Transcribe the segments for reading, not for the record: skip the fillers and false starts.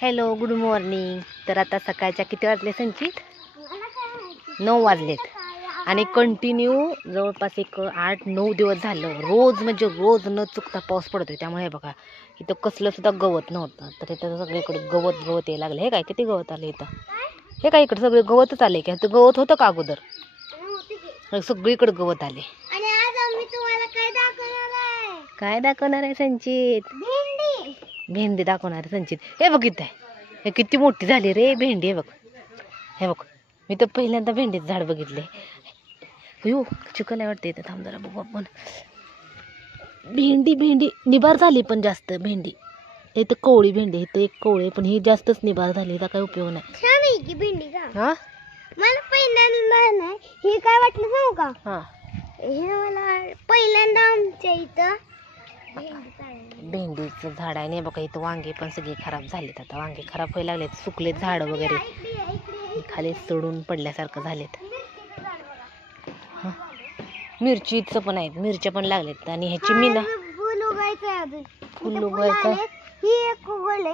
Hello, good morning. तर आता सकाळच्या किती वाजले संचित? 9 वाजलेत आणि कंटिन्यू जवळपास एक 8-9 दिवस झालं रोज म्हणजे रोज न चुकता पाऊस पडतोय. त्यामुळे हे बघा इथं कसलं सुद्धा गवत नव्हतं, तर इथं सगळीकडे गवत गवत यायला लागलं. हे काय किती गवत आलं इथं? हे काय इकडे सगळे गवतच आले की? इथं गवत होतं का अगोदर? सगळीकडे गवत आले. काय दाखवणार आहे संचित? भेंडी दाखवणार आहे संचित. हे बघ इथं हे किती मोठी झाली रे भेंडी. हे बघ, हे बघ, मी तर पहिल्यांदा भेंडीचं झाड बघितले. हो चिकन वाटते इथं. थांब जरा बघू आपण. भेंडी भेंडी निबार झाली पण जास्त भेंडी. इथं कोवळी भेंडी, इथं एक कोवळी पण ही जास्तच निबार झाली. याचा काही उपयोग नाही. छान आहे की भेंडी का? हा मला पहिल्यांदा नाही हे काय वाटलं सांगू का? हा हे मला पहिल्यांदा आमच्या इथं भेंडीचं झाड आहे नाही बघा. इथं वांगे पण सगळे खराब झालेत. आता वांगे खराब व्हायला लागलेत, सुकलेत झाड वगैरे, खाली चढून पडल्यासारखं झालेत. मिरचीचं पण आहेत, मिरच्या पण लागलेत. आणि ह्याची मीना फुल उगायचं अजून. फुल उगवायचं. ही एक उगवले.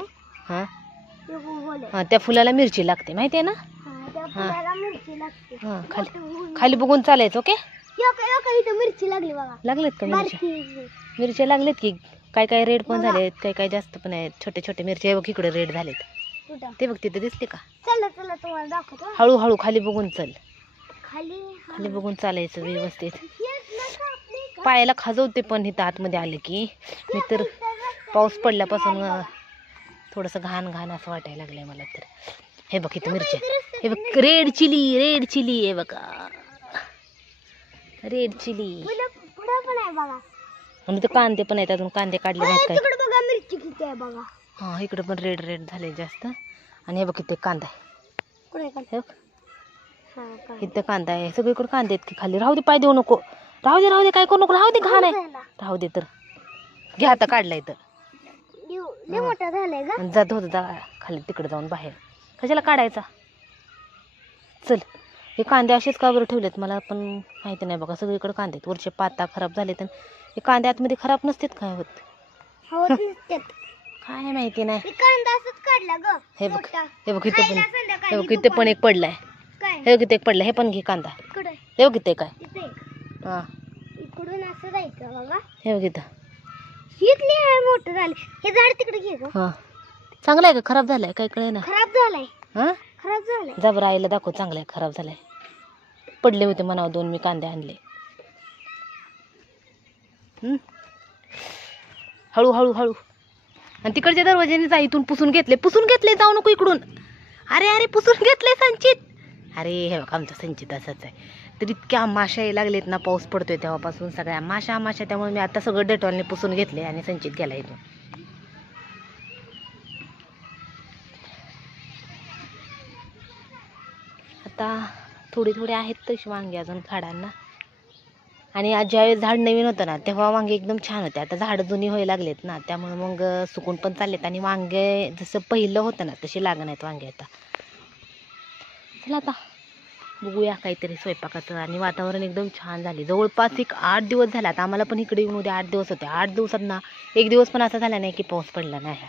हा एक उगवले. हा त्या फुलाला मिरची लागते माहिती आहे ना? त्या फुलाला मिरची लागते. हा खाली बघून चालायचं. ओके. इथं मिरची लागली बघा. लागलेत का मिरच्या? बारकी. मिरच्या लागलेत की. काय काय रेड पण झालेत, काय काय जास्त पण आहेत. छोटे छोटे मिरच्या बघ इकडे रेड झालेत. कुठं? ते बघ तिथे दिसते का? चला चला तुम्हाला दाखवतो. हळूहळू खाली बघून चल. खाली खाली बघून चालायचं व्यवस्थित. पायाला खाजवते पण इथं आतमध्ये आले की. मी तर पाऊस पडल्यापासून थोडंसं घाण घाण असं वाटायला लागलंय मला तर. हे बघ इथं मिरच्या. हे बघ रेड चिली, रेड चिली. हे बघा रेड चिली. पुढं पण आहे बघा. आणि इथं कांदे पण आहेत, अजून कांदे काढले नाहीत काय. तिकडे बघा मिरची किती आहे बघा. हा इकडे पण रेड रेड झाले जास्त. आणि हे बघ इथे कांदा आहे. कुठे हे बघ इथं कांदा आहे. सगळीकडे कांदे आहेत की खाली. राहू दे, पाय देऊ नको. राहू दे, राहू दे, काय करू नको. राहू दे, घाण आहे. राहू दे तर. घे आता काढलाय तर. लय मोठा झालाय का? जात होत जा खाली तिकडे जाऊन बाहेर. कशाला काढायचा? चल. हे कांदे असेच का बरं ठेवलेत मला पण माहिती नाही बघा. सगळीकडे कांदे आहेत. वरचे पाता खराब झालेत. हे कांदे आतमध्ये खराब नसतात काय होत? काय माहिती नाही. कांदा असंच काढला ग. हे बघ, हे बघ इथं पण. हे बघ इथे पण एक पडलाय. हे बघ इथे एक पडलाय. हे पण घे कांदा. हे बघ इथे काय. हा इकडून असं जायचं बघा. हे बघ इथं. इथली आहे मोठं झालं. हे झाड तिकडे घे ग. हा चांगला आहे का खराब झालाय? काय कळे ना. खराब झालाय. हा खराब झालाय. जा बरं आईला दाखव. चांगला आहे खराब झालाय. पडले होते म्हणावं 2 मी कांदे आणले. हळू हळू हळू. आणि तिकडच्या दरवाजाने जा. इथून पुसून घेतले. पुसून घेतले. जाऊ नको इकडून. अरे अरे पुसून घेतले संचित. अरे हे बघ आमचा संचित असाच आहे. तर इतक्या माशा यायला लागलेत ना पाऊस पडतोय तेव्हापासून. सगळ्या माशा माशा. त्यामुळे मी आता सगळं डेटॉलने पुसून घेतले आणि संचित गेला इथून. आता थोडी थोडी आहेत तशी वांगी अजून झाडांना. आणि आज ज्यावेळेस झाड नवीन होतं ना तेव्हा वांगे एकदम छान होते. आता झाडं जुनी व्हायला लागलेत ना त्यामुळे मग सुकून पण चाललेत. आणि वांगे जसं पहिलं होतं ना तशी लागण आहेत वांगे आता. चला आता बघूया काहीतरी स्वयंपाकाचं. आणि वातावरण एकदम छान झाले. जवळपास एक 8 दिवस झाले आता आम्हाला पण. इकडे येऊन उद्या 8 दिवस होते. 8 दिवसात ना एक दिवस पण असा झाला नाही की पाऊस पडला नाही.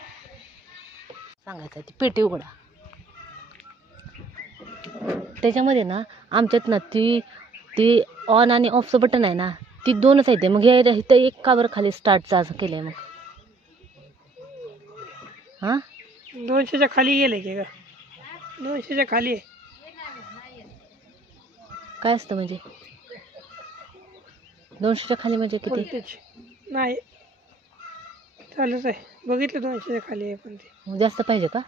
सांगायचं ती पेटी उघडा. त्याच्यामध्ये ना आमच्यात ना ती ऑन आणि ऑफचं बटन आहे ना ती 2च आहेत. मग हे इथं एक का बरं खाली स्टार्टचं असं केलंय मग? हां 200च्या खाली गेले की का? 200च्या खाली आहे. काय असतं म्हणजे 200च्या खाली म्हणजे किती? नाही चालूच आहे. बघितलं 200च्या खाली आहे पण ते मग जास्त पाहिजे का?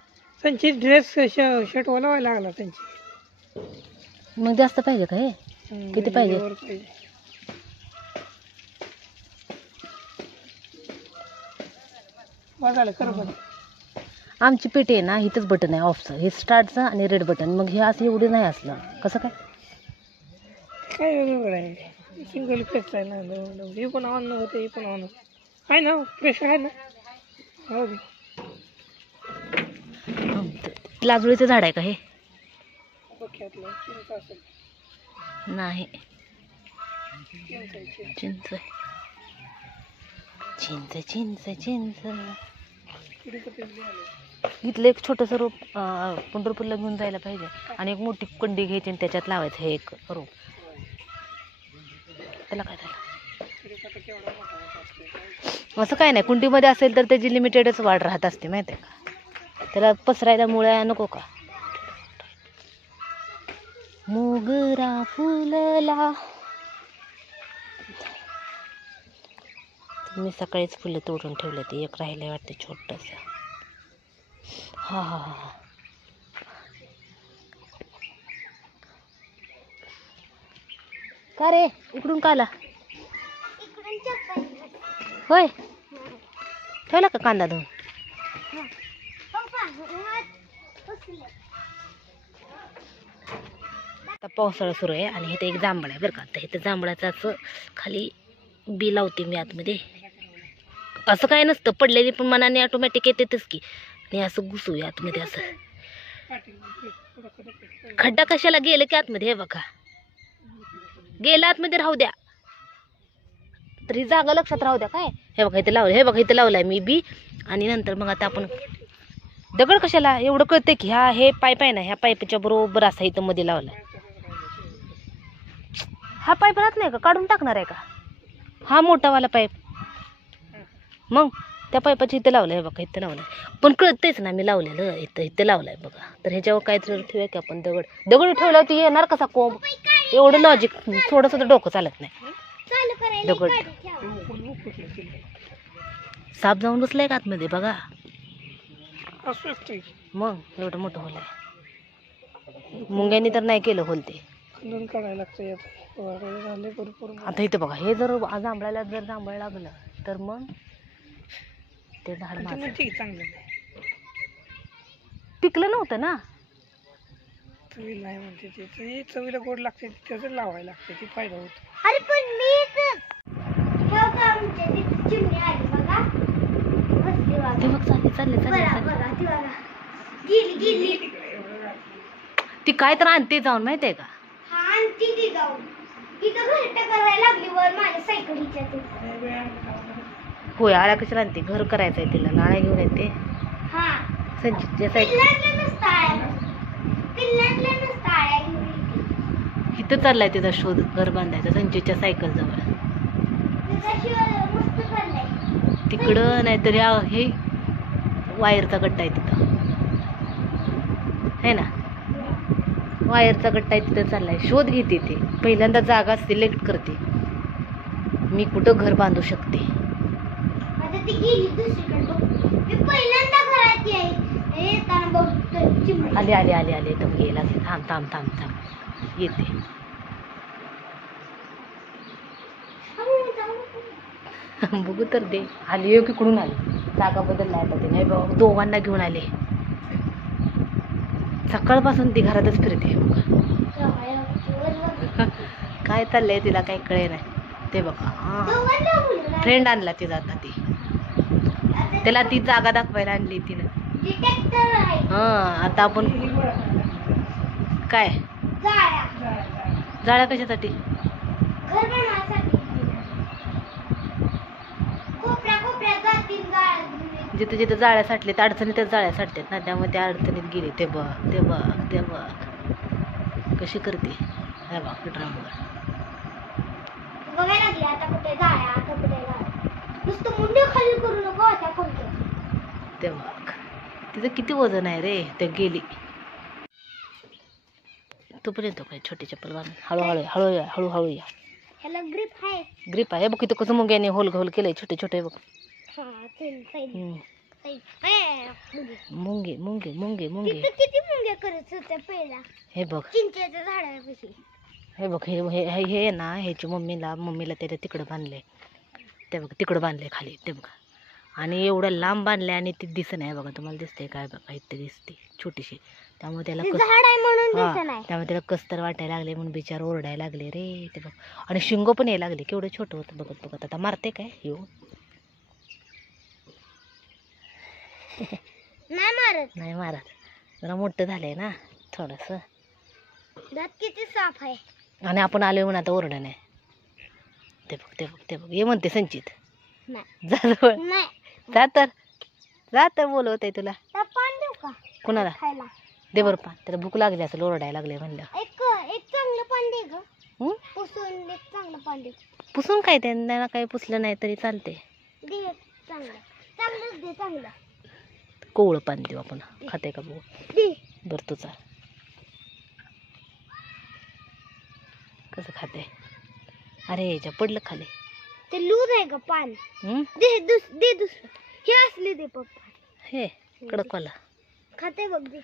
त्यांची ड्रेस शर्ट ओलावायला लागला त्यांची. मग जास्त पाहिजे का हे? किती पाहिजे? बघायला खरं पण आमची पेटी आहे ना इथंच बटन आहे ऑफचं. हे स्टार्टचं आणि रेड बटन. मग हे असं एवढं नाही असलं कसं काय? काय वेगवेगळं आहे. सिंगल फेस आहे ना. हे पण ऑन होते हे पण ऑन आहे ना. फ्रेश आहे ना. हो लाजोळीचं झाड आहे का हे? नाही चिंच चिंच चिंच चिंच. इथलं एक छोटंसं रोप पंढरपूरला घेऊन जायला पाहिजे आणि एक मोठी कुंडी घ्यायची आणि त्याच्यात लावायचं हे एक रोप. त्याला काय झालं असं काय नाही, कुंडीमध्ये असेल तर त्याची लिमिटेडच वाढ राहत असते माहिती आहे का. त्याला पसरायला मुळ्या नको का. मोगरा फुलला. मी सकाळीच फुलं तोडून ठेवले, ते एक राहिले वाटते छोटंसं. हा हा हा. का रे इकडून का आला? होय, ठेवला का कांदा धुवून? आता पावसाळा सुरू आहे आणि इथे एक जांभळ आहे बरं का. तर इथं जांभळाचं असं खाली बी लावते मी आतमध्ये. असं काय नसतं, पडलेली पण मनाने ऑटोमॅटिक येतेच की. आणि असं घुसूया आतमध्ये असं. खड्डा कशाला, गेलं की आतमध्ये. हे बघा, गेला आतमध्ये राहू द्या, तर ही जागा लक्षात राहू द्या. काय हे बघा इथं लावलं, हे बघा इथं लावलाय मी बी. आणि नंतर मग आता आपण दगड कशाला, एवढं कळतंय की ह्या हे पाईप आहे ना, ह्या पाईपच्या बरोबर असा इथं मध्ये लावलाय. हा पाईप राहत नाही का, काढून टाकणार आहे का? हा मोठावाला पाईप. मग त्या पाईपाची इथं लावलंय, बघा इथं लावलंय. पण कळतेच ना मी लावलेलं इथं इथं लावलंय बघा. तर ह्याच्यावर काहीतरी ठेवूया की आपण दगड. दगड ठेवल्यावर ती येणार कसा कोंब? एवढं लॉजिक थोडं सुद्धा डोकं चालत नाही. दगड साप जाऊन बसलाय का आतमध्ये बघा. मग एवढं मोठं होलंय. मुंग्यांनी तर नाही केलं होल ते. आता इथं बघा, हे जर जांभळाला जर जांभळ लागलं तर मग ते झाड माझं पिकलं नव्हतं ना. नाही म्हणते ते चवीला गोड लागते, त्याचं लावायला लागते, ती फायदा होतो. अरे पण मी चिमणी आली बघा, बसली बघा. ते बघ चालले बघा ती बघा, गेली. ती काय तर आणते जाऊन माहितीये का. हा आणती ती जाऊन, तिथं घरट करायला लागली वर माझ्या सायकलीच्या. होय, आळ्या कशाला आणते, घर करायचंय तिला, नाळ्या घेऊन येते. हा संचितच्या सायकल इथं चाललाय तिचा शोध, घर बांधायचा संचितच्या सायकल जवळ. तिकडं नाहीतर हे वायरचा गट्टा आहे तिथं, है ना. वायरचा गट्टा आहे तिथं चाललाय, शोध घेते ते. पहिल्यांदा जागा सिलेक्ट करते, मी कुठं घर बांधू शकते. आले आले आले आले तर गेला. थांब थांब थांब थांब येते. बघू तर दे. आली येऊ की कुठून आली, जागा बदलला आता ते. नाही बाबा, दोघांना घेऊन आले. सकाळपासून ती घरातच फिरते. काय चाललंय तिला काही कळे नाही. ते बघा, फ्रेंड आणला तिचा आता. ती त्याला ती जागा दाखवायला आणली तिनं. हा आता आपण काय जाळ्या कशासाठी, जिथे जिथे जाळ्या साठलेत, अडचणीतच जाळ्या साठतात ना, त्यामुळे त्या अडचणीत गेली. ते बघ ते बघ ते बघ कशी करते. हे बघ ड्रमवर बघायला लागली आता कुठे जाळ्या, आता कुठे जाळ्या. नुसतं मुंडे खाली करू नको आता कोणतं. ते बघ तिचं किती वजन आहे रे. ते गेली. तू पण येतो काय छोटी चप्पल घालून. हळूहळू हळूहळू हळूहळू या. ह्याला ग्रिप आहे. ग्रिप आहे बघ. इथं कसं मुंग्याने होल घोल केलंय छोटे छोटे बघ. मुंगे मुंगे मुंगे मुंगे किती मुंग्या करत होत्या पहिला. हे बघ चिंचेच्या झाडापाशी. हे बघ हे ना, ह्याची मम्मीला त्याच्या तिकडं बांधलंय. ते बघ तिकडं बांधलंय खाली. ते बघा, आणि एवढं लांब बांधलंय आणि ती दिसत नाही बघा. तुम्हाला दिसते काय बघा, इथे दिसते छोटीशी. त्यामुळे त्याला त्यामुळे त्याला कसतर वाटायला लागले म्हणून बिचार ओरडायला लागले रे. ते बघ, आणि शिंगो पण यायला लागले. केवढं छोटं होतं बघत बघत. आता मारते काय येऊ. नाही मारत, जरा मोठं झालंय ना थोडस. दात किती साफ आहे. आणि आपण आलोय म्हणून आता ओरडा नाही. ते बघ ते बघ ते बघ ये म्हणते संचित. जा जवळ, जा तर बोलवत आहे तुला. का कोणाला खायला? दे बरं पान, त्याला भूक लागली असेल, ओरडायला लागले म्हणलं. एक एक चांगलं पान दे ग. हं? पुसून एक चांगलं पान दे. पुसून काय त्यांना काही पुसलं नाही तरी चालते. दे एक चांगलं. चांगलंच दे चांगलं. कोवळं पान देऊ आपण, खाते का बघू. दे. बरं तुझा कसं खाते. अरे याच्या पडलं खाली. ते लूज आहे का पान? हं? दे दे दुसरं. हे असले दे पप्पा. हे कडकवाला खाते बघ दे.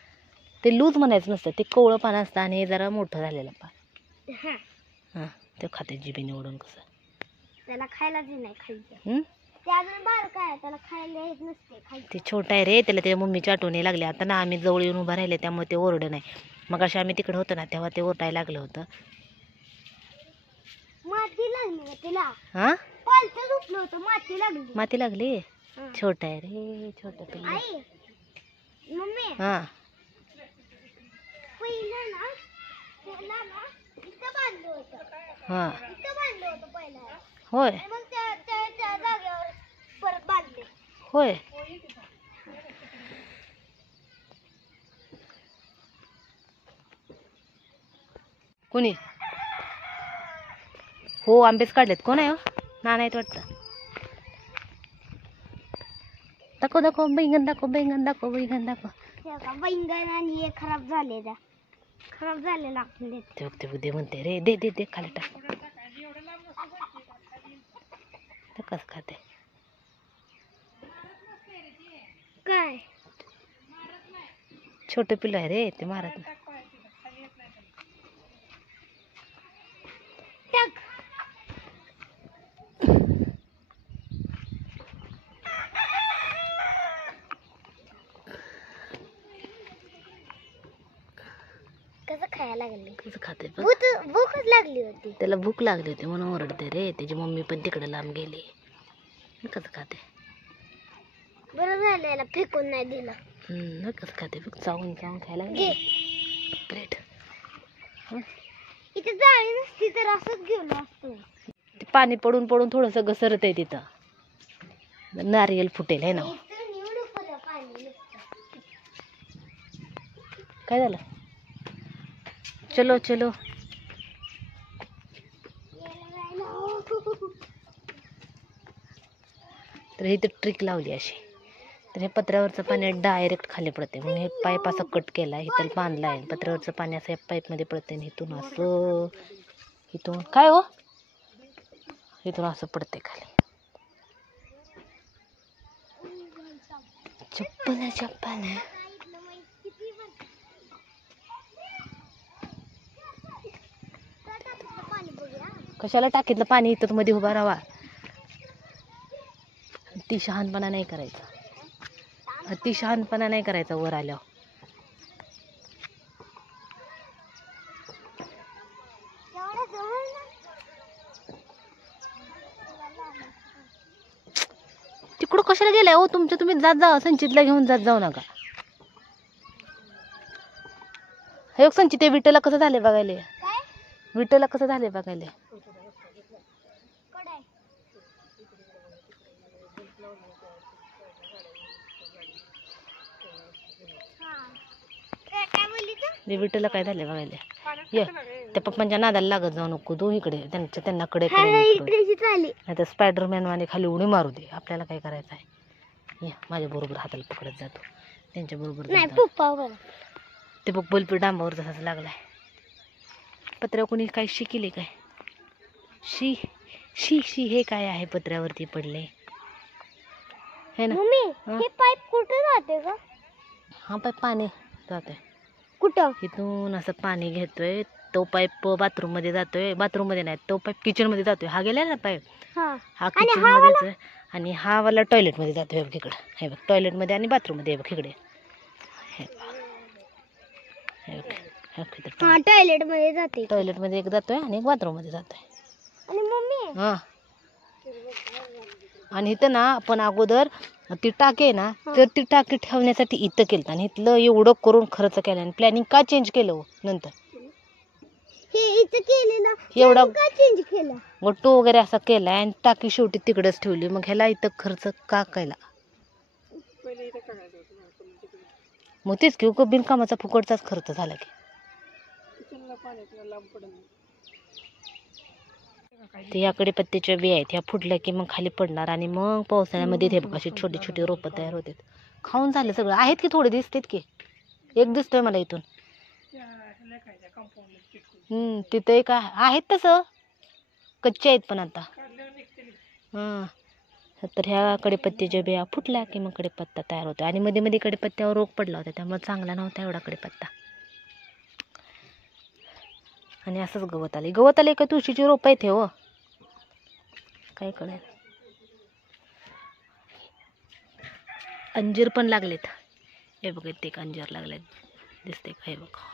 ते लूज म्हणायचं नसतं, ते कोवळं पान असतं आणि हे जरा मोठं झालेलं पान. हा हां ते खाते जिभेने ओढून कसं. त्याला खायला दे नाही खायचं. हं? ते अजून बारकं आहे, त्याला खायला येत नसते खायचं. ते छोटा आहे रे, त्याला त्याच्या मम्मीची आठवण यायला लागली. आता ना आम्ही जवळ येऊन उभा राहिले त्यामुळे ते ओरडं नाही. मग अशी आम्ही तिकडे होतो ना तेव्हा ते ओरडायला लागलं होतं. माती लागली ना तिला. हां पालथं झोपलं होतं, माती लागली. माती लागली. हं. छोटा आहे रे, छोटं पिल्लं. आई मम्मी हां पहिलं ना त्याला ना इथं बांधलं होतं. हां इथं बांधलं होतं पहिलं. होय आणि मग त्या जागेवर परत बांधले. होय. कोणी हो आंबेच काढलेत. कोण आहे हो? ना नाहीत वाटतं. दाखव दाखव बैंगन, दाखव बैंगन, दाखव बैंगन, दाखव. हे का बैंगन आणि हे खराब झालेला. खराब झालेला आपले. ते बघ ते बघ, दे म्हणते रे, दे दे दे खाली टाक. ते कसं खाते. काय छोटं पिल्लं आहे रे, ते मारत नाही. टाक. कसं खायला लागले. कसं खाते बघ. भूकच लागली होती. त्याला भूक लागली होती म्हणून ओरडते रे. त्याची मम्मी पण तिकडे लांब गेली. कसं खाते. बरं झालं याला फेकून नाही दिलं. कसं खाते बघ. चावून चावून खायला घे. ग्रेट. इथे जाळी नसती तर असंच गेलो असतो. ते पाणी पडून पडून थोडंसं घसरत आहे तिथं. नारियल फुटेल आहे ना. इथं नेऊ नको त्या पाणी. काय झालं. चलो चलो. तर इथं ट्रिक लावली अशी. तर हे पत्र्यावरचं पाणी डायरेक्ट खाली पडते म्हणून हे पाईप असा कट केला आहे. इथं बांधला आहे. पत्र्यावरचं पाणी असं या पाईपमध्ये पडते आणि इथून असं इथून काय हो इथून असं पडते खाली. चप्पल चप्पल कशाला टाकीतलं पाणी इथं मध्ये उभा राहा. ती शहाणपणा नाही करायचा. ती शहाणपणा नाही करायचा वर आल्यावर. तिकडं कशाला गेलाय हो. तुमच्या तुम्ही जात जा. संचितला घेऊन जात जाऊ नका. हे संचित ते विठ्ठला कसं झाले बघायला. विठ्ठला कसं झाले बघायला. विठ्ठला काय झाले बघायला. ये त्या पप्पांच्या नादाला लागत जाऊ नको तू. इकडे त्यांना कडे नाही तर स्पायडरमॅन वाने खाली उडी मारू दे. आपल्याला काय करायचं आहे. ये माझ्या बरोबर हाताला पकडत जातो. त्यांच्या बरोबर ते बघ बल्ब डांबावर तसाच लागलाय. पत्र्यावर कोणी काय शिकले काय. शी शी शी हे काय आहे पत्र्यावरती पडले हे ना. हे पाईप कुठे जाते का. हा पाईप पाणी जातोय कुठं. इथून असं पाणी घेतोय. तो पाईप बाथरूम मध्ये जातोय. बाथरूम मध्ये नाही तो पाईप किचन मध्ये जातोय. हा गेला ना पाईप हा किचन मध्येच आहे. आणि हा वाला टॉयलेट मध्ये जातोय बघ इकडं. हे बघ टॉयलेट मध्ये आणि बाथरूम मध्ये बघ इकडे. टॉयलेट मध्ये जाते. टॉयलेट मध्ये एक जातोय आणि एक बाथरूम मध्ये जातोय. आणि मम्मी हा आणि इथं ना आपण अगोदर ती टाकी आहे ना तर ती टाकी ठेवण्यासाठी इथं केलं आणि इथलं एवढं करून खर्च केला आणि प्लॅनिंग का चेंज केलं नंतर. हे इथं केलेलं एवढा का चेंज केलं. गट्टू वगैरे असा केलाय आणि टाकी शेवटी तिकडेच ठेवली. मग ह्याला इथं खर्च का केला. मग तेच की उगं बिनकामाचा फुकटचाच खर्च झाला की. किचनला पाण्यात लांब पडत नाही. ते या कढीपत्त्याच्या बिया आहेत ह्या फुटल्या की मग खाली पडणार आणि मग पावसाळ्यामध्ये ते बघा अशी छोटी छोटी रोपं तयार होतात. खाऊन झालं सगळं आहेत की थोडे दिसतात की. एक दिसतोय मला इथून. तिथं एक आहेत तसं कच्चे आहेत पण आता. हां तर ह्या कढीपत्त्याच्या बिया फुटल्या की मग कढीपत्ता तयार होतो आणि मध्ये मध्ये कढीपत्त्यावर रोग पडला होता त्यामुळे चांगला नव्हता एवढा कढीपत्ता. आणि असंच गवत आले का तुळशीची रोपं आहेत हो काय कळेल. अंजीर पण लागलेत हे बघा ते एक अंजीर लागलेत दिसते का हे बघा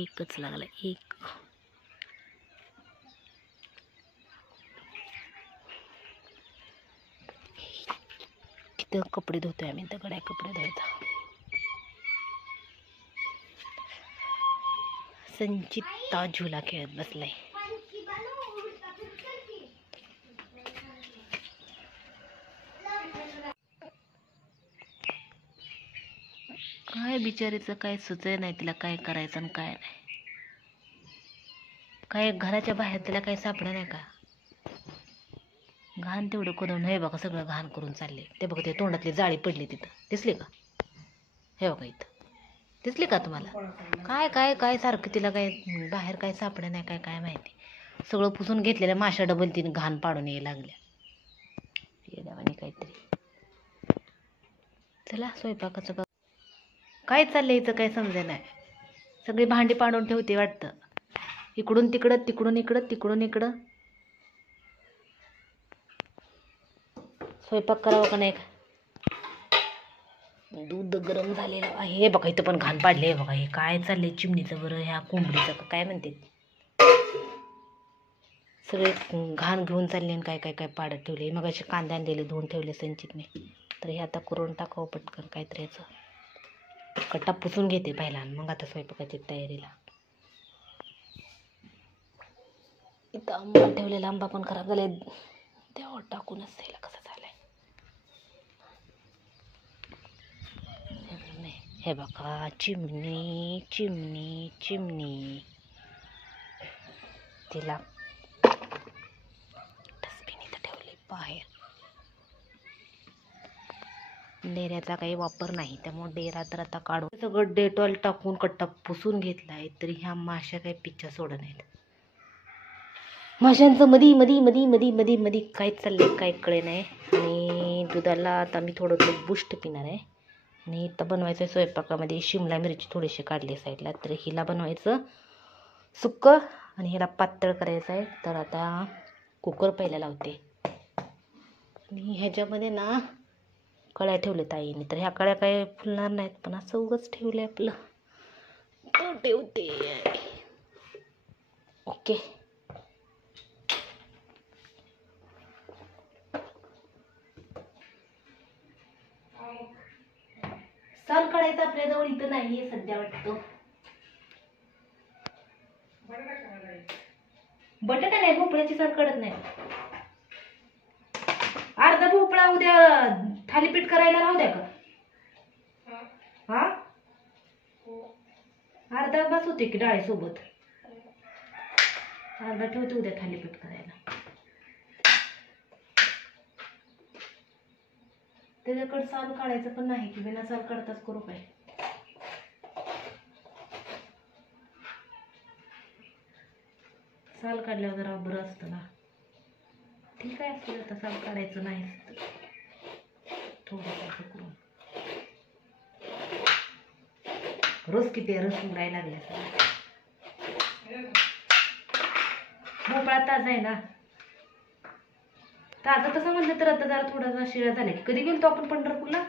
एकच लागला एक. तिथं कपडे धुतोय आम्ही दगड आहे कपडे धुवायचा. संचिता झुला खेळत बसलाय. काय बिचारीचं काय सुचय नाही तिला काय करायचं आणि काय नाही. काय घराच्या बाहेर तिला काही सापडं नाही का. घाण तेवढं करून हे बघा सगळं घाण करून चालले. ते बघा ते तोंडातली जाळी पडली तिथं दिसली का. हे बघा इथं दिसली का तुम्हाला. काय काय काय सारखं तिला काय बाहेर काय सापडं नाही काय काय माहिती. सगळं पुसून घेतलेलं माशा डबल तिने घाण पाडून यायला लागल्या येड्यावानी काहीतरी. चला स्वयंपाकाचं बघ काय चाललंय हिचं काय समजे नाही. सगळी भांडी पाडून ठेवते वाटतं. इकडून तिकडं तिकडून इकडं तिकडून इकडं. स्वयंपाक करावं का नाही. दूध गरम झालेलं आहे हे बघा इथं पण घाण पाडले हे बघा. हे काय चाललंय चिमणीचं बरं ह्या कोंबडीचं का काय म्हणते सगळे घाण घेऊन चालले आणि काय काय काय पाडत ठेवले. मग असे कांदे आणलेले धुवून ठेवले संचितने तर हे आता करून टाकावं पटकन काहीतरी याचं. कट्टा पुसून घेते पहिला मग आता स्वयंपाकाची तयारीला. इथं आंबा ठेवलेला आंबा पण खराब झाले तेव्हा टाकूनच द्यायला कसं झालंय. हे बघा चिमणी चिमणी चिमणी तिला डस्टबिन इथं ठेवले बाहेर. डेऱ्याचा काही वापर नाही त्यामुळे डेरा तर आता काढून सगळं डेटॉल टाकून कट्टा पुसून घेतला आहे तरी ह्या माश्या काही पिच्छा सोडत नाहीत. माशांचं मधी मधी मधी मधी मधी मधी काय चाललंय काय कळे नाही. आणि दुधाला आता मी थोडं बुष्ट पिणार आहे. आणि इथं बनवायचं आहे स्वयंपाकामध्ये शिमला मिरची थोडीशी काढली साईडला तर हिला बनवायचं सुक्कं आणि हिला पातळ करायचं आहे. तर आता कुकर पहिला लावते आणि ह्याच्यामध्ये ना कळ्या ठेवल्या ताईने तर ह्या कळ्या काय फुलणार नाहीत पण असं उगंच ठेवलं आपलं तर ठेवते. ओके साल काढायचं आपल्याजवळ इथं नाहीये सध्या वाटतं. बटाटा नाही भोपळ्याची साल काढत नाही. अर्धा भोपळा उद्या थालीपीठ करायला राहू द्या का. हा अर्धा बस होते की डाळीसोबत. अर्धा ठेवते उद्या थालीपीठ करायला. त्याच्याकडे साल काढायचं पण नाही की बिना साल काढताच करू काय. साल काढल्यावर जरा बरं असतं ना. ठीक आहे असं आता साल काढायचं नाही थोडं असं करून. रोज किती रस उडायला लागले सगळं. भोपळा ताजा आहे ना. ताजा तसं म्हणलं तर आता जरा थोडासा शिळा झाला की. कधी गेलो आपण पंढरपूरला.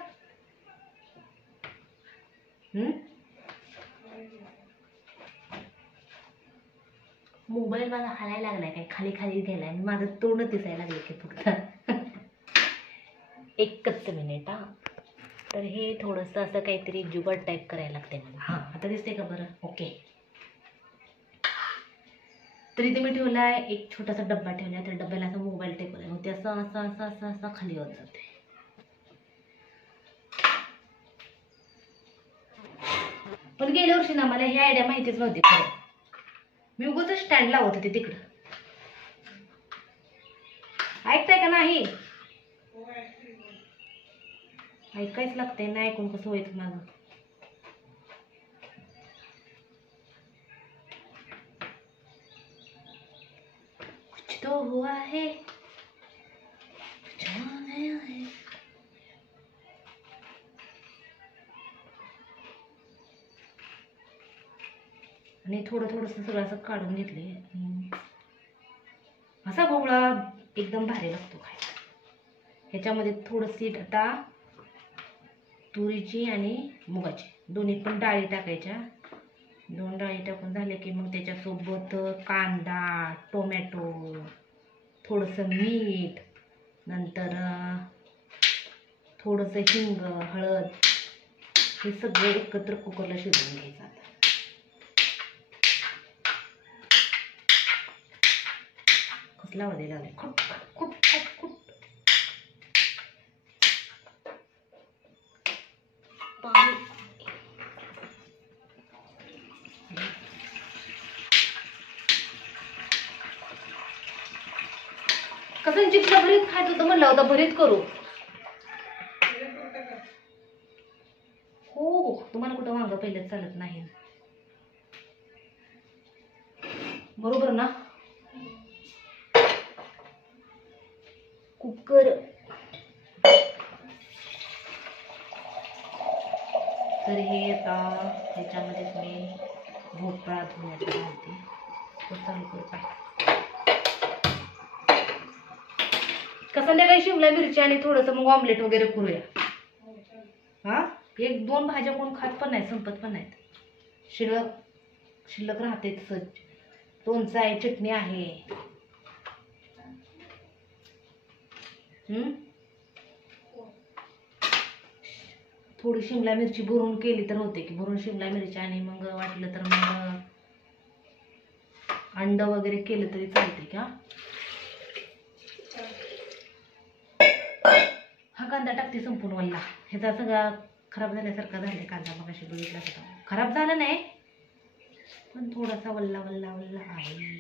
मोबाईल मला हालायला लागलाय काय खाली खाली गेलाय माझं तोंड दिसायला लागले की फक्त. एकच मिनिट हा. तर हे थोडंसं असं काहीतरी जुगाड टाईप करायला लागते मला. हां आता दिसते का बरं. ओके तर इथे मी ठेवला आहे एक छोटासा डब्बा ठेवला आहे. त्या डब्याला असं मोबाईल टेबल आहे मग ते असं असं असं असं असं खाली होत जाते. पण गेल्या वर्षी ना मला ही आयडिया माहितीच नव्हती खरं. मी उगाच स्टँड लावत होते तिकडं. ऐकताय का नाही? ऐकायच लागतंय, नाही ऐकून कसं व्हायचं माझं. कुछ तो हुआ है जो नया है. आणि थोडं थोडंसं सगळं असं काढून घेतले. असा भोपळा एकदम भारी लागतो खायला. ह्याच्यामध्ये थोडीशी आता तुरीची आणि मुगाची दोन्ही पण डाळी टाकायच्या. 2 डाळी टाकून झाले की मग त्याच्यासोबत कांदा, टोमॅटो, थोडंसं मीठ, नंतर थोडंसं हिंग, हळद, हे सगळं एकत्र कुकरला शिजवून घ्यायचं. आता कसला आवाज यायला लागला, खुट खुट खुट खुट. कसं चिपला भरीत खायचं होतं, म्हणलं होतं भरीत करू. हो हो, तुम्हाला कुठं वांग पहिलं चालत नाही बरोबर ना. कुकर तर हे आता ह्याच्यामध्येच मी भोपळा धुण्याचं घालते. तो चालू करते. का संध्याकाळी शिमला मिरची आणि थोडंसं मग ऑमलेट वगैरे करूया. हा, 1-2 भाज्या कोण खात पण नाही, संपत पण नाहीत. शिल्लक राहते. लोणचं आहे, चटणी आहे. थोडी शिमला मिरची भरून केली तर होते की, भरून शिमला मिरची आणि मग वाटलं तर मग अंड वगैरे केलं तरी चालते का. हा कांदा टाकते संपूर्ण वल्ला. ह्याचा सगळा खराब झाल्यासारखा झाला कांदा. मग अशी बघितला होता, खराब झाला नाही पण थोडासा वल्ला वल्ला वल्ला आहे.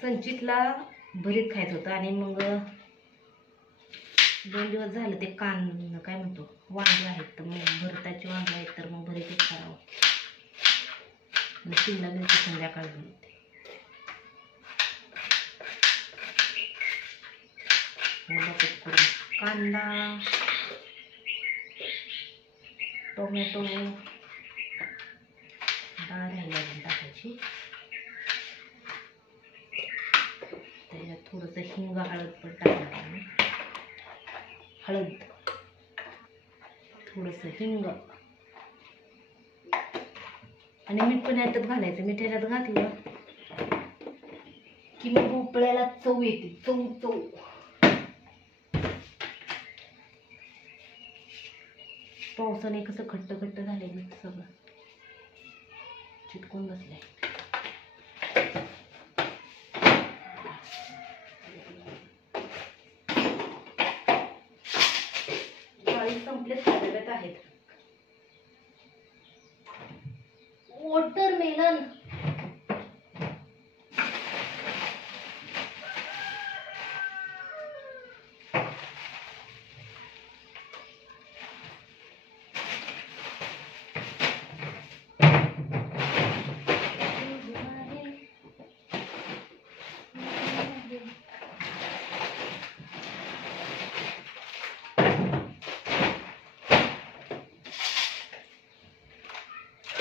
संचितला भरीत खायचं होतं आणि मग 2 दिवस झालं ते काय म्हणतो वांगे आहेत, तर मग भरताची वांगे आहेत, तर मग भरीतच करावं. शिमला मिरची संध्याकाळी बनवते. कांदा, टोमॅटो, डाळ राहिली अजून टाकायची. त्याच्यात थोडंसं हिंग, हळद पण टाकणार आम्ही. हळद, थोडंसं हिंग आणि मीठ पण ह्याच्यात घालायचं. मीठ ह्याच्यात घातलं की मग भोपळ्याला चव येते. चव पावसाने कसं खट्ट खट्ट झाले, सगळं चिटकून बसलंय. डाळी संपलेच खाल्लेत आहेत. वॉटरमेलन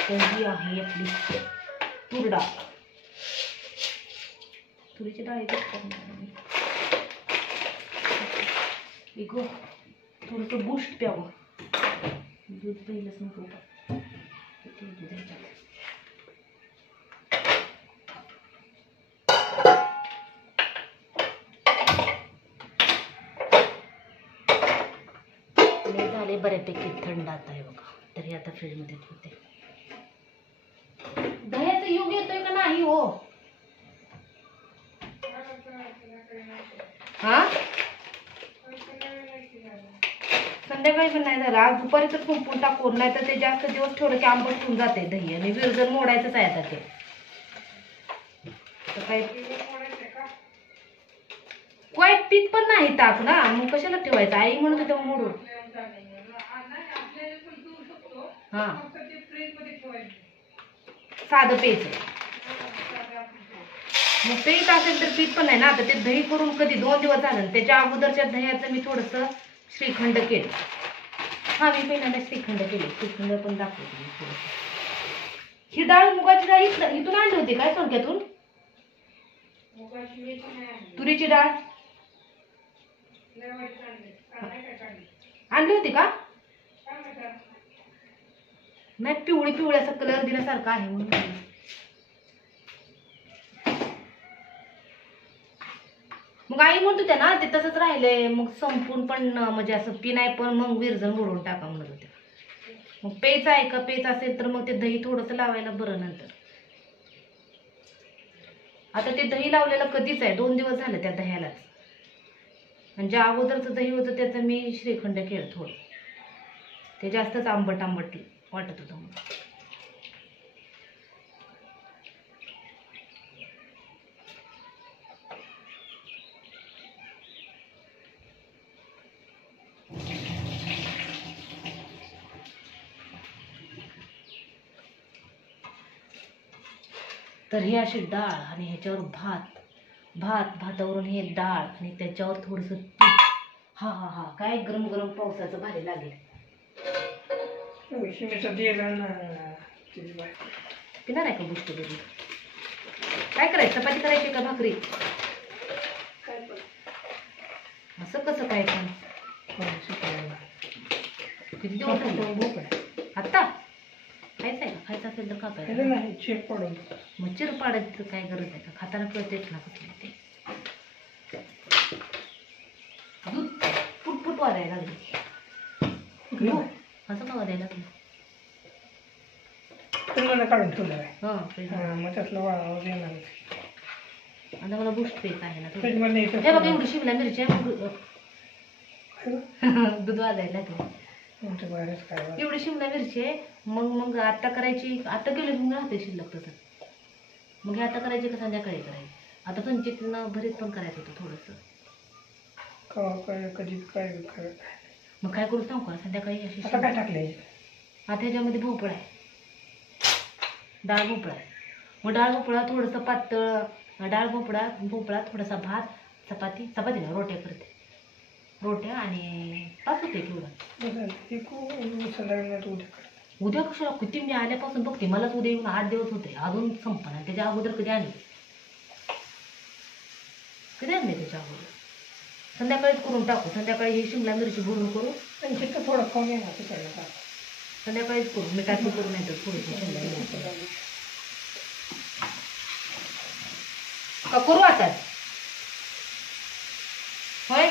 ही आहे आपली तूर डाळ. तुरीची डाळ थोडंसं बूस्ट प्यावं. दूध पहिलंच नको का दूध ह्याच्यात. आणि झाले बऱ्यापैकी थंड आता आहे बघा. तरी आता फ्रीजमध्ये ठेवते. दह्याचा युग येतोय का नाही हो. हा संध्याकाळी पण नाही झालं, आज दुपारी तर कुंपून टाकून, नाही तर ते जास्त दिवस ठेवलं की आंबट होऊन जाते दही, आणि विरजण मोडायचंच आहे आता ते. तर काय वाईट पीत पण नाही टाक ना, मग कशाला ठेवायचं, आई म्हणत होते मोडून. हा साधं प्यायचं, मग पीत असेल तर पीत पण नाही ना. आता ते दही करून कधी 2 दिवस झालं, त्याच्या अगोदरच्या दह्याचं मी थोडंसं श्रीखंड केलं. हा मी पहिल्यांदा श्रीखंड केले, श्रीखंड पण दाखवते मी थोडंसं. ही डाळ मुगाची डाळ इथून आणली होती काय सोनक्यातून? तुरीची डाळ आणली होती का? नाही, पिवळी पिवळ्याचा कलर दिल्यासारखा आहे म्हणून. मग आई म्हणत होत्या ना ते तसंच राहिलंय, मग संपून पण म्हणजे असं पी नाही, पण मग विरजण मोडून टाका म्हणत होत्या. मग पेच आहे का, पेच असेल तर मग ते दही थोडंसं लावायला बरं नंतर. आता ते दही लावलेलं कधीच आहे, 2 दिवस झाले त्या दह्यालाच. म्हणजे अगोदरचं दही होतं त्याचं मी श्रीखंड केलं थोडं, ते जास्तच आंबट आंबट वाटत होतं मग. तर ही अशी डाळ आणि ह्याच्यावर भातावरून हे डाळ आणि त्याच्यावर थोडंसं तूप. हा हा हा, काय गरम गरम पावसाचं भारी लागेल. पिणार आहे का बुष्ट दूध? काय करायचं, चपाती करायची का भाकरी? असं कसं काय पण? किती दिवस झाले आत्ता? खायचं आहे का? खायचं असेल तर खायचं नाही, चिर पडून. मग चिर पाडायची काय गरज आहे का? खाताना कळतेच ना कसं ते. दूध फुटफुट वाजायला लागले. असं का वाजायला लागलं? तुम्हाला काढून ठेवलं आहे. हां, मग त्यातलं वाज येणार. आता मला बुस्ट पेक आहे ना. फ्रीजमध्ये हे बघा एवढी शिमला मिरची दूध वाजायला लागलं. एवढी शिमला मिरची आहे. मग आता करायची, आता केलं मग राहते शिल्लक तसं. मग हे आता करायची का संध्याकाळी करायची? आता संचितनं भरीत पण करायचं होतं थोडंसं. कधी काय मग काय करू सांगू का? संध्याकाळी अशी काय टाकले? आता ह्याच्यामध्ये भोपळा आहे, डाळ भोपळा आहे. मग डाळ भोपळा थोडंसं पातळ, डाळ भोपळा थोडासा भात, चपाती ना रोट्या करते, रोट्या आणि पाच होते तेवढं. उद्या कशाला? किती मी आल्यापासून बघते, मलाच उद्या येऊन 8 दिवस होते, अजून संपणार. त्याच्या अगोदर कधी आणले त्याच्या अगोदर? संध्याकाळीच करून टाकू. संध्याकाळी ही शिमला मिरची भरून करू आणि तिथं थोडं खाऊन येणार तिकडला. संध्याकाळीच करू, मिठाची करू नाही तर थोडीशी शिमला मिरची का करू आता? होय,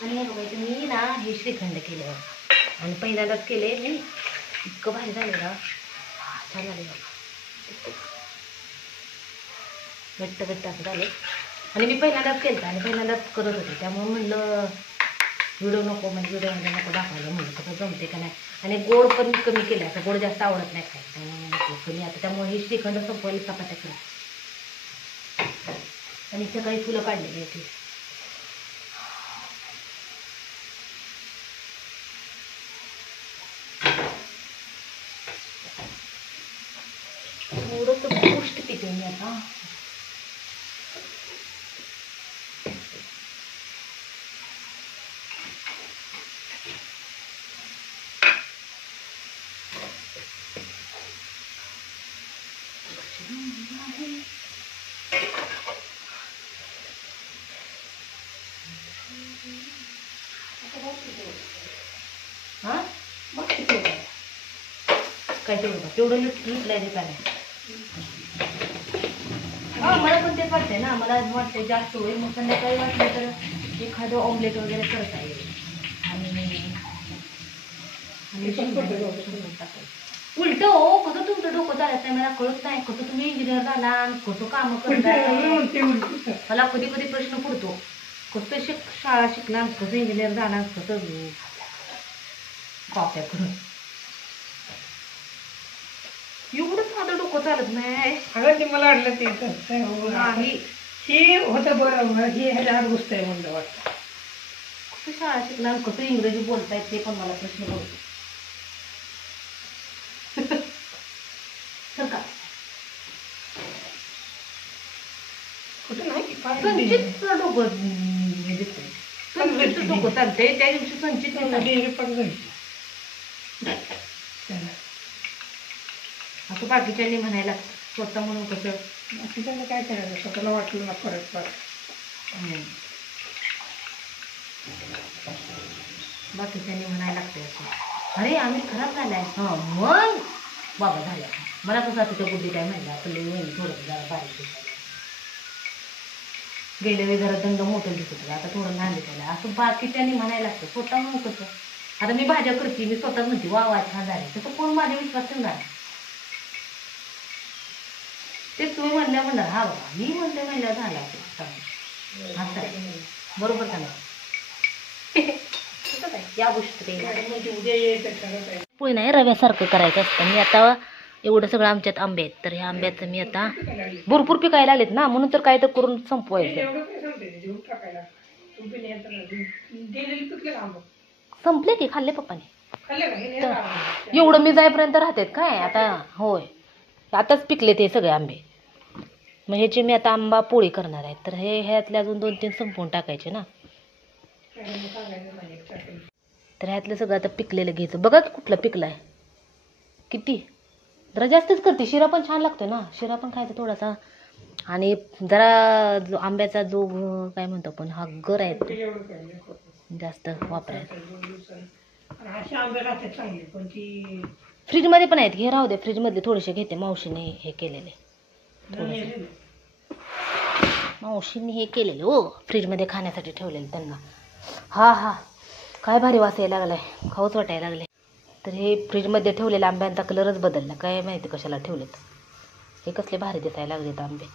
आणि हे बघायचं मी ना हे श्रीखंड केलं आणि पहिल्यांदाच केले मी. इतकं भारी झालं ना, छान झाले घट्ट घट्ट असं झाले. आणि मी पहिल्यांदाच केलं आणि पहिल्यांदाच करत होते, त्यामुळे म्हणलं व्हिडिओ नको, म्हणजे व्हिडिओमध्ये नको दाखवायला, म्हणलं कसं जमते का नाही. आणि गोड पण कमी केलं, आता गोड जास्त आवडत नाही खायला, त्यामुळे म्हटलं कमी. आता त्यामुळे हे श्रीखंड संपवायला चपात्या करत. आणि सकाळी फुलं काढलेली होती. थोडंसं गोष्ट पिते मी आता. हां मग किती होतं? काय तेवढं तेवढं लुटलंय ते काय हा मला पण तेच वाटतंय ना मला वाटतंय जास्त होईल मग संध्याकाळी वाटलं तर एखादं ऑमलेट वगैरे करता येईल आणि उलट हो कसं तुमचं डोकं चालत नाही मला कळत नाही कसं तुम्ही इंजिनियर झाला कसं कामं करता मला कधी कधी प्रश्न पडतो कसं शाळा शिकला कसं इंजिनियर झाला कसं कॉप्या करून एवढं साधं डोकं चालत नाही अगं ते मला वाटलं ते तसं नाही हे होतं बरं हे ह्याच्या आत गोष्ट आहे म्हणलं वाटतं कसं शाळा शिकला कसं इंग्रजी बोलतायत ते पण मला प्रश्न पडतो तर का कुठं नाही संचित डोकं हे दिसतंय संचित डोकं चालतंय त्या दिवशी संचित पण झाली असं बाकीच्यांनी म्हणायला स्वतः म्हणून कसं बाकीच्यानं काय करायचं स्वतःला वाटलं ना परत बाकीच्यांनी म्हणायला लागतंय असं अरे आम्ही खराब झालाय हां मग बाबा झाल्या मला कसं आता त्या बुद्धी काय माहिती आपलं महिने थोडं जरा बारीक दिसायला गेल्या वेळी जरा दंड मोठं दिसत होतं आता थोडं लहान दिसायला असं बाकीच्यांनी म्हणायला लागतं स्वतः म्हणून कसं आता मी भाज्या करते मी स्वतःच म्हणते वा वा छान झाले तसं कोण माझ्या विश्वास ठेवणार तेच तुम्ही म्हणणार हा बाबा मी म्हणल्यावर झाला असं बरोबर का नाही या गोष्टी पोळी नाही रव्यासारखं करायचं असतं मी आता एवढं सगळं आमच्यात आंबे आहेत तर ह्या आंब्याचं मी आता भरपूर पिकायला आलेत ना म्हणून तर काय तर करून संपवायचं संपले की खाल्ले पप्पाने तर एवढं मी जाईपर्यंत राहतात काय आता होय आताच पिकले ते सगळे आंबे मग ह्याची मी आता आंबा पोळी करणार आहे तर ह्यातले अजून 2-3 संपवून टाकायचे ना तर ह्यातलं सगळं आता पिकलेलं घ्यायचं बघा कुठलं पिकलं आहे किती जरा जास्तच करते शिरा पण छान लागतो ना शिरा पण खायचा थोडासा आणि जरा जो आंब्याचा जो काय म्हणतो आपण हा गर आहे तो जास्त वापरायचा फ्रीजमध्ये पण आहेत घे राहू दे फ्रीजमधले थोडेसे घेते मावशीने हे केलेले मावशीने हे केलेले हो फ्रीजमध्ये खाण्यासाठी ठेवलेले त्यांना हा हा काय भारी वास यायला लागलाय खाऊच वाटायला लागले तर हे फ्रीजमध्ये ठेवलेल्या आंब्यांचा कलरच बदलला काय माहिती कशाला ठेवलेत हे कसले भारी दिसायला लागलेत आंबे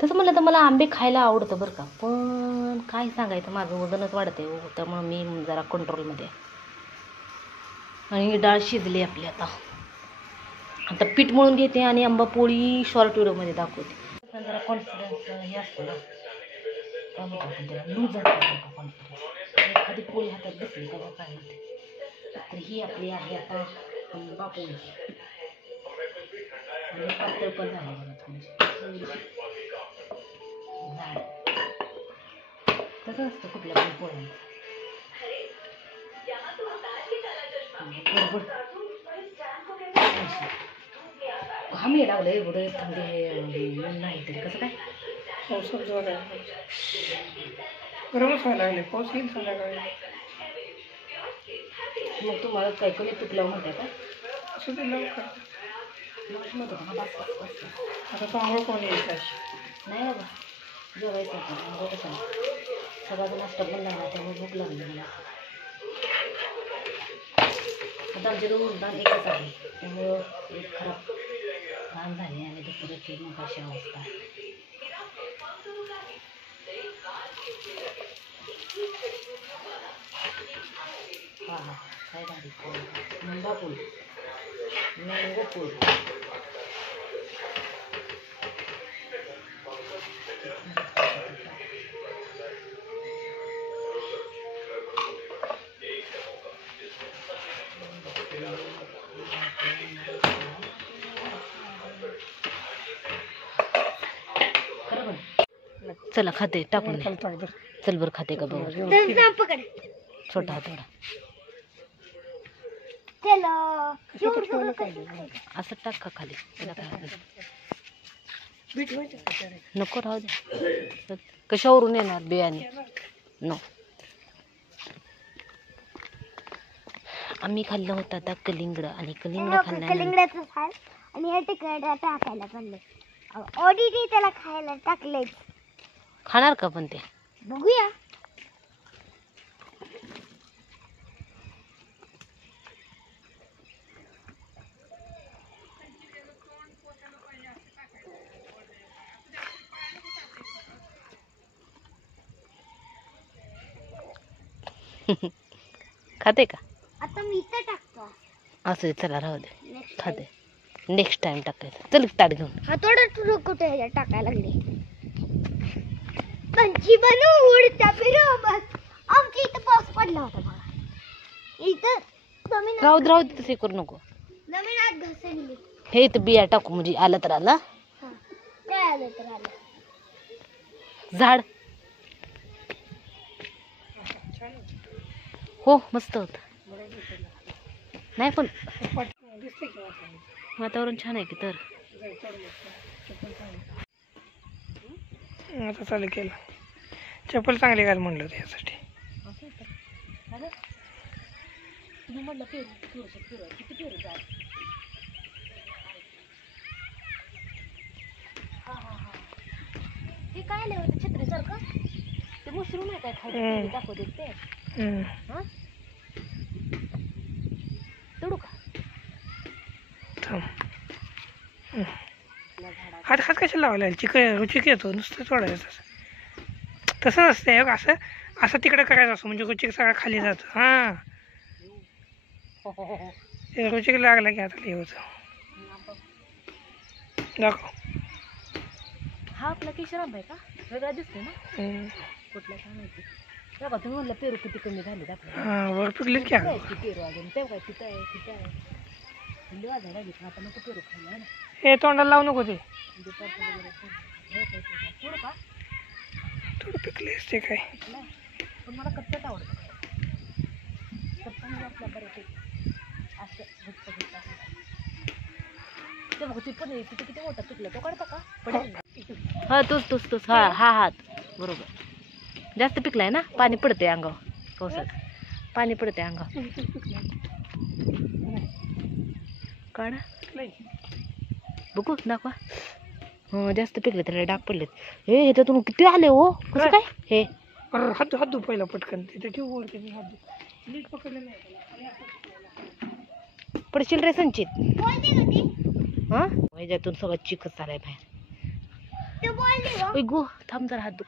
तसं म्हणलं तर मला आंबे खायला आवडतं बरं का पण काय सांगायचं माझं वजनच वाढतंय हो त्यामुळं मी जरा कंट्रोलमध्ये आणि डाळ शिजली आपली आता पीठ मळून घेते आणि आंबा पोळी शॉर्ट व्हिडिओमध्ये दाखवते जरा कॉन्फिडन्स हे असतं ना काय म्हणतो त्याला लूज असतं कॉन्फिडन्स एखादी पोळी हातात बसली तेव्हा काय होते तर ही आपली आहे आता आंबा पोळी आणि पातळ पण झाली बघा थोडीशी कसं असतं कुठल्या पण पोळ्यांचं बरोबर घाम ये लागलं एवढं थंडी नाही तरी कसं काय पावसात जोर आहे गरमच व्हायला लागले पाऊस येईल संध्याकाळी मग तुम्हाला काही कमी तुटलं म्हणते का असं ते लवकर आता तो आंघोळ कोण यायचा नाही बाबा जेवायचं होतं सगळा नाश्ता पण लागला त्यामुळे भूक लागली मला आता आमचे 2 उड्डाण एकच आहे त्यामुळं एक खराब काम झाले आणि दुपारची मग अशी अवस्था हा हा काय झाली आंबा पोळी मँगो पोळी चला खाते टाकून चल बरं खाते का बघ छोटा हातोडा असं टाक का खाली त्याला काय नको राहू दे कशावरून येणार बियाणे नो आम्ही खाल्लं होतं आता कलिंगड आणि कलिंगड खाल्ल्यानंतर कलिंगडाचं झाड आणि हे तिकडे टाकायला चाललंय. ऑडिटी त्याला खायला टाकलंय. खाणार का पण ते? बघूया. खाते का? आता मी इथं टाकतो. असू दे, चला राहू दे, नेक्स्ट खाते. नेक्स्ट टाइम टाकायचं. चल ताट घेऊन. हा थोडं तुला कुठे टाकायला लागले. पंची बनू उडत्या फिरवत. आमच्या इथं पाऊस पडला होता बघा. इथं जमीन राहू दे, राहू दे, तसे करू नको. जमीनात घसरली. हे इथं बिया टाकू म्हणजे आलं तर आलं. हा. काय आलं तर आलं. झाड हो मस्त होत. नाही पण दिसते की वातावरण. वातावरण छान आहे की तर. आता चालू केलं. चप्पल चांगली घाल म्हणलं होतं यासाठी. हे काय आलं होतं छत्रीसारखं? ते मशरूम आहे काय खायचं दाखवते ते. हा तोडू का? थांब. हात हात कशाला लावला? रुचिक येतो नुसतं सोडायचं. तसं नसतं बघ. असं असं तिकडे करायचं असं म्हणजे रुचिक सगळा खाली जातो. हां ते रुचिक लागला की आता होतं. दाखव. हा आपला केशराम आहे का? वेगळा दिसतोय ना. कुठला काय माहिती. बघा तुम्ही म्हणलं पेरू किती कमी झाले आपल्याला. हां वर पिकलेत की अगं. पेरू अजून तेव्हा काय तिथं आहे तिथं आहे. वाजा राहिली आता नको पेरू खायला ना. हे तोंडाला लावू नको ते. दुपारचं वगैरे थोडं का थोडं पिकलेस ते काय. पण मला कच्चाच आवडतं. कच्चा म्हणजे आपल्या बऱ्यापैकी असं घट्ट घट्ट असं. ते बघ ते पण तिथे किती मोठा पिकला तो काढता का? पडेल. हा तोच हा हा हात बरोबर. जास्त पिकलाय ना. पाणी पडते अंगावर पावसात. पाणी पडते अंगावर. काढा बघू दाखवा. हो जास्त पिकले त्याला डाग पडलेत. हे ह्याच्यातून किती आले हो. कसं काय हे? हात हात धु पहिला पटकन. तिथे ठेवू वरती मी हात धु. नीट पकडलं नाही. पडशील रे संचित. बोलते का ती? हा ह्याच्यातून सगळं चिकच चालाय बाहेर. ते बोलते का? गो थांब जरा हात दुखाय.